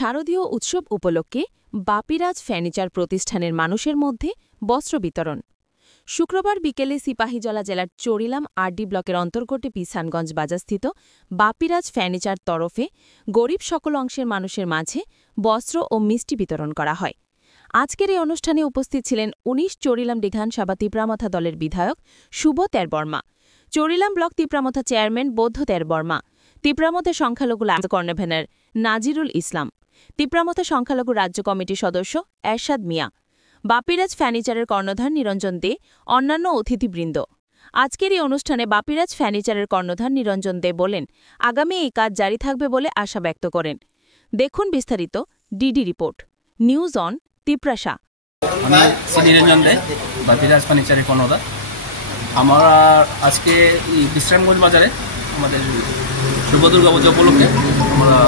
শারদীয় উৎসব উপলক্ষে বাপিরাজ ফার্নিচার প্রতিষ্ঠানের মানুষের মধ্যে বস্ত্র বিতরণ। শুক্রবার বিকেলে সিপাহীজলা জেলার চরিলাম আরডি ব্লকের অন্তর্গত পিসানগঞ্জ বাজারস্থিত বাপিরাজ ফার্নিচার তরফে গরিব সকল অংশের মানুষের মাঝে বস্ত্র ও মিষ্টি বিতরণ করা হয়। আজকের এই অনুষ্ঠানে উপস্থিত ছিলেন ১৯ চরিলাম বিধানসভা তিপ্রামথা দলের বিধায়ক শুভ তেরবর্মা, চরিলাম ব্লক তিপ্রামথা চেয়ারম্যান বৌদ্ধ তেরবর্মা, তিপ্রামথা সংখ্যালঘু কর্ণভেনার নাজিরুল ইসলাম, তিপ্রামথা সংখ্যালঘু রাজ্য কমিটির সদস্য এরশাদ মিয়া, বাপিরাজ ফার্নিচারের কর্ণধার নিরঞ্জন দে, অন্যান্য অতিথিবৃন্দ। আজকের এই অনুষ্ঠানে বাপিরাজ ফার্নিচারের কর্ণধার নিরঞ্জন দে বলেন, আগামী এই কাজ জারি থাকবে বলে আশা ব্যক্ত করেন। দেখুন বিস্তারিত DD report, news on Tiprasa. আমি নিরঞ্জন দে, বাপিরাজ ফার্নিচারের কর্ণধার। আমরা আজকে বিশ্রামগঞ্জ বাজারে আমাদের শুভ দুর্গা পূজা উপলক্ষে আমরা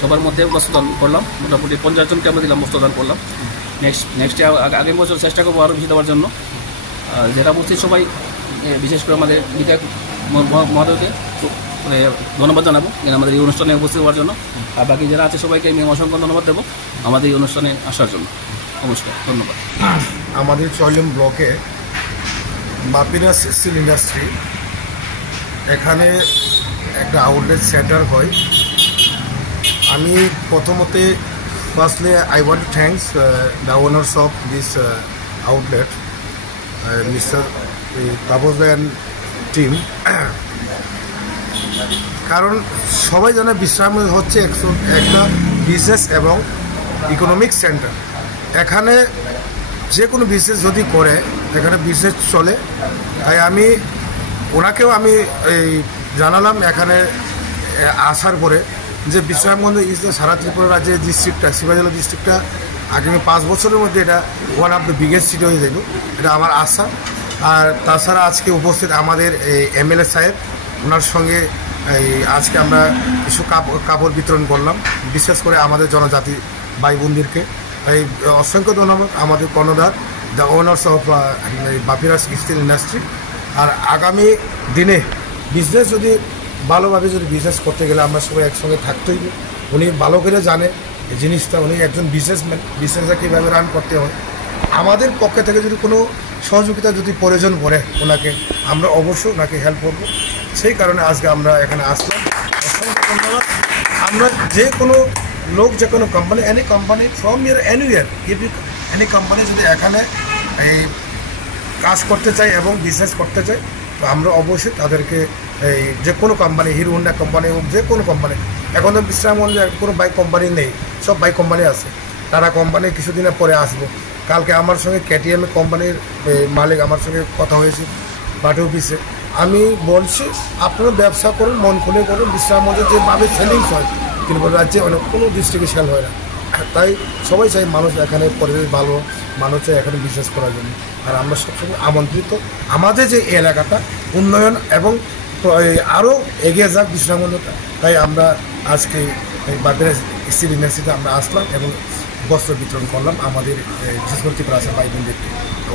সবার মধ্যে বস্ত্রদান করলাম। মোটামুটি 50 জনকে আমরা দিলাম, বস্ত্রদান করলাম। নেক্সট আগামী বছর চেষ্টা করবো আরও বেশি দেওয়ার জন্য। যেটা বলছি সবাই, বিশেষ করে আমাদের বিধায়ক মহোদয়কে ধন্যবাদ জানাবো আমাদের এই অনুষ্ঠানে উপস্থিত হওয়ার জন্য। আর বাকি যারা আছে সবাইকে আমি অসংখ্য ধন্যবাদ দেবো আমাদের এই অনুষ্ঠানে আসার জন্য। নমস্কার, ধন্যবাদ। আমাদের চরিলাম ব্লকে বাপিরাজ স্টিল ইন্ডাস্ট্রি, এখানে একটা আউটলেট সেন্টার হয়। আমি প্রথমতে firstly I want to thanks the owners of this outlet, mister Tapas ভাই অ্যান্ড টিম। কারণ সবাই জানে বিশ্রাম হচ্ছে একটা বিজনেস এবং ইকোনমিক সেন্টার। এখানে যে কোনো বিজনেস যদি করে, এখানে বিজনেস চলে। তাই আমি ওনাকেও আমি জানালাম এখানে আসার পরে যে বিশ্রামগঞ্জ ইজ দ্য সারা ত্রিপুরা রাজ্যের ডিস্ট্রিক্টটা, সিপাহীজলা ডিস্ট্রিক্টটা আগামী 5 বছরের মধ্যে এটা one of the biggest city হয়ে যাবে, এটা আমার আশা। আর তাছাড়া আজকে উপস্থিত আমাদের এমএলএ সাহেব, ওনার সঙ্গে আজকে আমরা কিছু কাপড় বিতরণ করলাম, বিশেষ করে আমাদের জনজাতি ভাই বোনদেরকে। এই অসংখ্য ধন্যবাদ আমাদের কর্ণধার, the owners of Bapiraj steel industry. আর আগামী দিনে বিজনেস যদি ভালোভাবে বিজনেস করতে গেলে আমরা সবাই একসঙ্গে থাকতে হইবে। উনি ভালো করে জানে এই জিনিসটা, উনি একজন বিজনেসম্যান, বিজনেসটা কীভাবে রান করতে হয়। আমাদের পক্ষে থেকে যদি কোনো সহযোগিতা প্রয়োজন পড়ে ওনাকে, আমরা অবশ্যই ওনাকে হেল্প করবো। সেই কারণে আজকে আমরা এখানে আসলাম। অসংখ্য ধন্যবাদ। আমরা যে কোনো লোক, যে কোনো company, any company from year anywhere, any company যদি এখানে এই কাজ করতে চাই এবং বিজনেস করতে চাই, তো আমরা অবশ্যই তাদেরকে যে কোনো কোম্পানি, হিরো হোন্ডা কোম্পানি হোক, যে কোনো কোম্পানি, এখন তো বিশ্রামগঞ্জে কোনো বাইক কোম্পানি নেই, সব বাইক কোম্পানি আছে। তারা কোম্পানি কিছুদিনের পরে আসবো। কালকে আমার সঙ্গে কেটিএম কোম্পানির মালিক আমার সঙ্গে কথা হয়েছে পার্টি অফিসে। আমি বলছি আপনারা ব্যবসা করুন, মন খুলে করুন। বিশ্রামগঞ্জে যেভাবে সেলিংস হয় ত্রিপুরা রাজ্যে অনেক কোনো ডিস্ট্রিক্টে সেল হয় না। তাই সবাই চাই মানুষ এখানে পরিবেশ ভালো, মানুষ চাই এখানে বিজনেস করার জন্য। আর আমরা সবসময় আমন্ত্রিত আমাদের যে এলাকাটা উন্নয়ন এবং আরও এগিয়ে যাক বিশ্রামগঞ্জটা। তাই আমরা আজকে বাপিরাজ স্টিল ইন্ডাস্ট্রিতে আমরা আসলাম এবং বস্ত্র বিতরণ করলাম আমাদের বিশেষ করে ত্রিপুরা ভাই বোনদেরকে। তো